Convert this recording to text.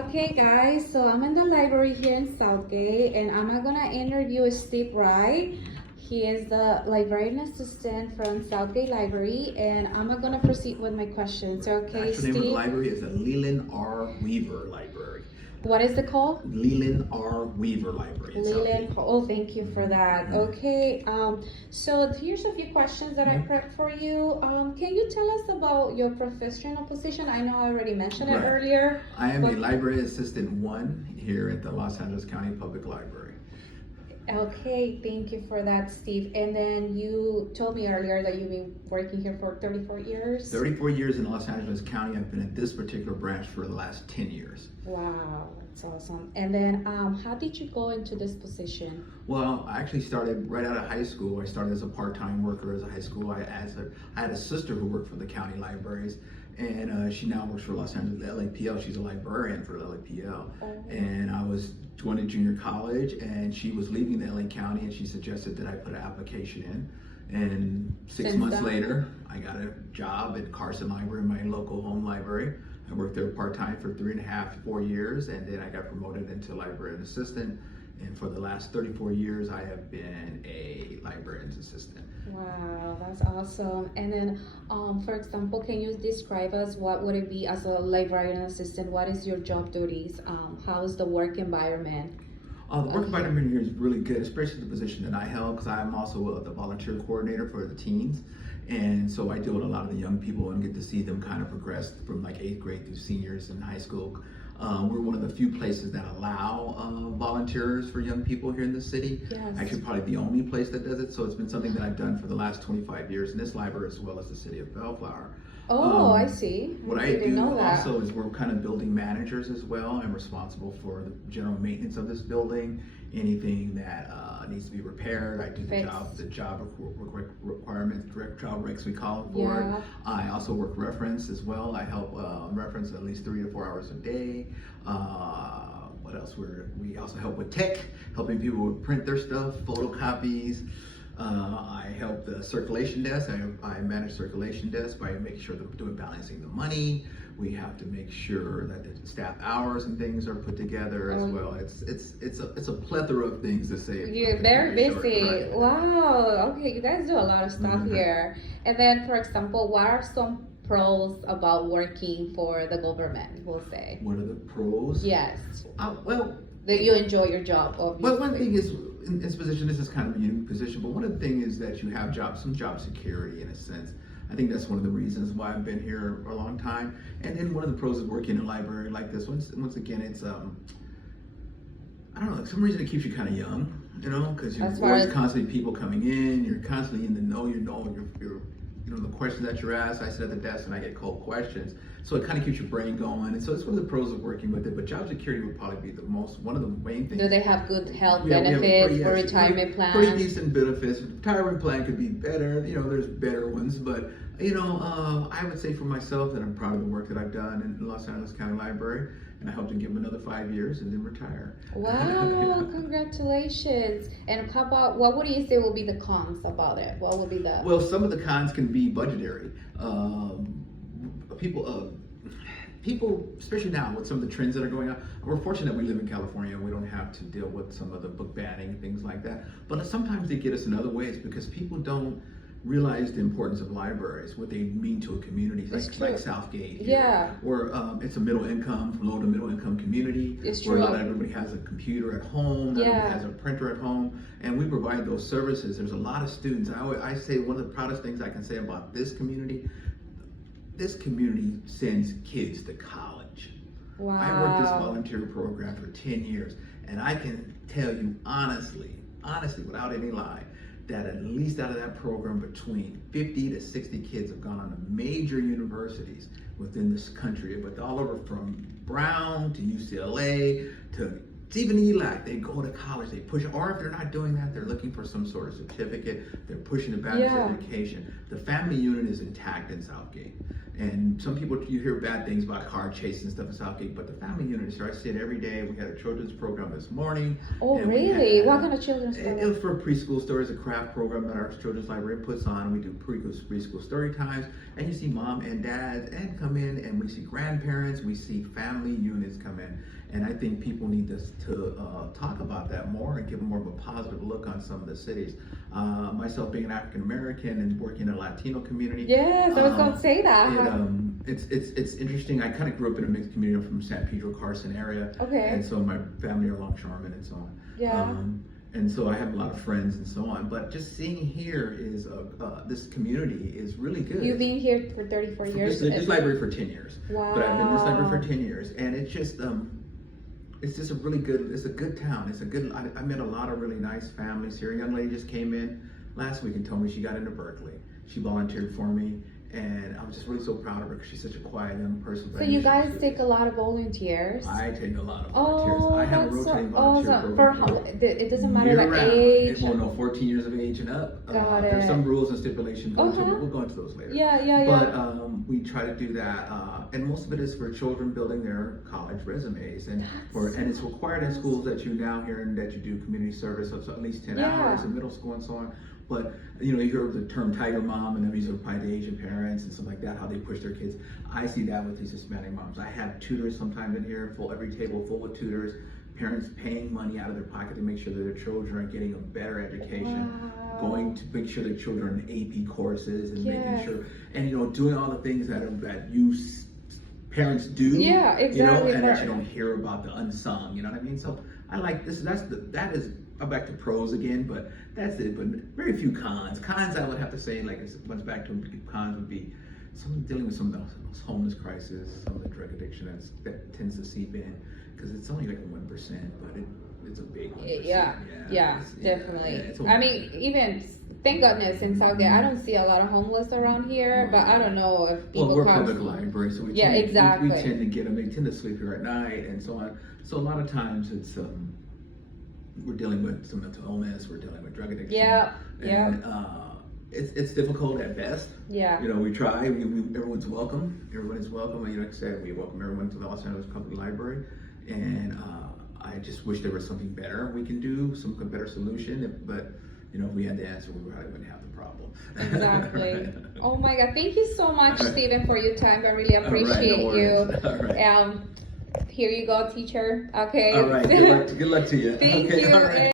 Okay, guys, so I'm in the library here in Southgate, and I'm gonna interview Steve Wright. He is the librarian assistant from Southgate Library, and I'm gonna proceed with my questions. The Okay, actual name of the Steve, library is the Leland R. Weaver Library. what is it called? Leland R. Weaver Library in Leland. Southgate. Oh, thank you for that. Mhm. Okay, so here's a few questions that I prepped for you. Can you tell us about your professional position? I know I already mentioned it Right. earlier. I am a but- library assistant 1 here at the Los Angeles County Public Library. Okay, thank you for that, Steve. And then you told me earlier that you've been working here for 34 years. 34 years in Los Angeles County. I've been at this particular branch for the last 10 years. Wow, that's awesome. And then how did you go into this position? Well, I actually started right out of high school. I started as a part-time worker as a high school. I had a sister who worked for the county libraries, and she now works for Los Angeles LAPL. She's a librarian for LAPL. Oh. And I was going to junior college, and she was leaving the LA County, and she suggested that I put an application in. And six months later, I got a job at Carson Library, my local home library. I worked there part-time for 3.5 to 4 years, and then I got promoted into librarian assistant. And for the last 34 years, I have been a librarian's assistant. Wow, that's awesome. And then, for example, can you describe us what would it be as a librarian assistant? What is your job duties? How is the work environment? The work environment here is really good, especially the position that I held, because I'm also the volunteer coordinator for the teens. And so I deal with a lot of the young people and get to see them kind of progress from like 8th grade through seniors in high school. We're one of the few places that allow volunteers for young people here in the city. Yes. Actually, probably the only place that does it. So it's been something that I've done for the last 25 years in this library, as well as the city of Bellflower. Oh, I see. What I do also is we're kind of building managers as well. I'm responsible for the general maintenance of this building. Anything that needs to be repaired, I do the job requirements, direct job recs we call it for it. I also work reference as well. I help reference at least 3 to 4 hours a day. What else? We also help with tech, helping people print their stuff, photocopies. I help the circulation desk. I manage circulation desk by making sure that we're balancing the money. We have to make sure that the staff hours and things are put together as well. It's a plethora of things to say. You're very busy. Right. Wow. Okay, you guys do a lot of stuff here. And then, for example, what are some pros about working for the government? We'll say. What are the pros? Yes. Well, that you enjoy your job, obviously. Well, one thing is, in this position, this is kind of a unique position, but one of the things is that you have some job security in a sense. I think that's one of the reasons why I've been here a long time. And then one of the pros of working in a library like this, once again, it's, I don't know, for some reason it keeps you kind of young, you know, because you're always constantly people coming in, you're constantly in the know, you're the questions that you're asked. I sit at the desk and I get cold questions. So it kind of keeps your brain going. And so it's one of the pros of working with it. But job security would probably be one of the main things. Do they have good health benefits for retirement plans? Pretty decent benefits. Retirement plan could be better. You know, there's better ones. But, you know, I would say for myself that I'm proud of the work that I've done in Los Angeles County Library. And I hope to give them another 5 years and then retire. Wow, congratulations. And how about, what would you say will be the cons about it? What would be the... Well, some of the cons can be budgetary. People, especially now with some of the trends that are going on, we're fortunate we live in California. We don't have to deal with some of the book banning, things like that. But sometimes they get us in other ways because people don't realize the importance of libraries, what they mean to a community like Southgate. Yeah. Or it's a low to middle income community. It's where true. Not everybody has a computer at home, not everybody has a printer at home, and we provide those services. There's a lot of students. I say one of the proudest things I can say about this community sends kids to college. Wow. I worked this volunteer program for 10 years, and I can tell you honestly, without any lie, that at least out of that program, between 50 to 60 kids have gone on to major universities within this country, but all over from Brown to UCLA to even ELAC. They go to college, they push, or if they're not doing that, they're looking for some sort of certificate. They're pushing the boundaries of education. The family unit is intact in Southgate. And some people, you hear bad things about car chases and stuff in Southgate, but the family unit is here. I see it every day. We had a children's program this morning. Oh, really? What kind of children's program? It was for preschool stories, a craft program that our children's library puts on. We do preschool story times, and you see mom and dad and come in, and we see grandparents, we see family units come in. And I think people need to talk about that more and give more of a positive look on some of the cities. Myself being an African American and working in a Latino community. Yes, I was going to say that. It's interesting. I kind of grew up in a mixed community from San Pedro, Carson area. Okay. And so my family are longshoremen and so on. Yeah. And so I have a lot of friends and so on. But just seeing here is this community is really good. You've been here for 34 years? This library for 10 years. Wow. But I've been in this library for 10 years. And it's just a really good, it's a good town. I met a lot of really nice families here. A young lady just came in last week and told me she got into Berkeley. She volunteered for me. And I'm just really so proud of her because she's such a quiet young person. So you guys take a lot of volunteers? I take a lot of volunteers. Oh, I have a rotating volunteer program. It doesn't matter the Year-round. age? Well, no, 14 years of age and up. Got There's it. some rules and stipulations. We'll Uh-huh. go into those later. Yeah. But we try to do that, and most of it is for children building their college resumes, and it's required in schools that you now hear and that you do community service, so at least 10 hours in middle school and so on. But you hear the term tiger mom, and then these are probably the Asian parents and stuff like that, how they push their kids. I see that with these Hispanic moms. I have tutors sometimes in here, every table full with tutors. Parents paying money out of their pocket to make sure that their children are getting a better education, going to make sure their children are in AP courses and making sure, and doing all the things that parents do. Yeah, exactly. And that you don't hear about the unsung. You know what I mean? So I like this. That is. I'm back to pros again, but that's it. But very few cons. Cons, I would have to say, like once back to cons would be dealing with some of the homeless crisis, some of the drug addiction that tends to seep in, because it's only like 1%, but it's a big 1%. Yeah, definitely. Yeah, I mean, even thank goodness in Southgate, I don't see a lot of homeless around here, but I don't know if people. Well, we're a public library, so we tend to get them. They tend to sleep here at night and so on. So a lot of times it's we're dealing with some mental illness, we're dealing with drug addiction. And, it's difficult at best. Yeah. We try. Everyone's welcome. Everyone is welcome. And like I said, we welcome everyone to the Los Angeles Public Library. And I just wish there was something better we can do, some better solution. But if we had the answer, we probably wouldn't have the problem. Exactly. Right. Oh my God! Thank you so much, Stephen, for your time. I really appreciate no you. All right. Here you go, teacher. Okay. All right. Good luck to you. Thank okay, you. all right.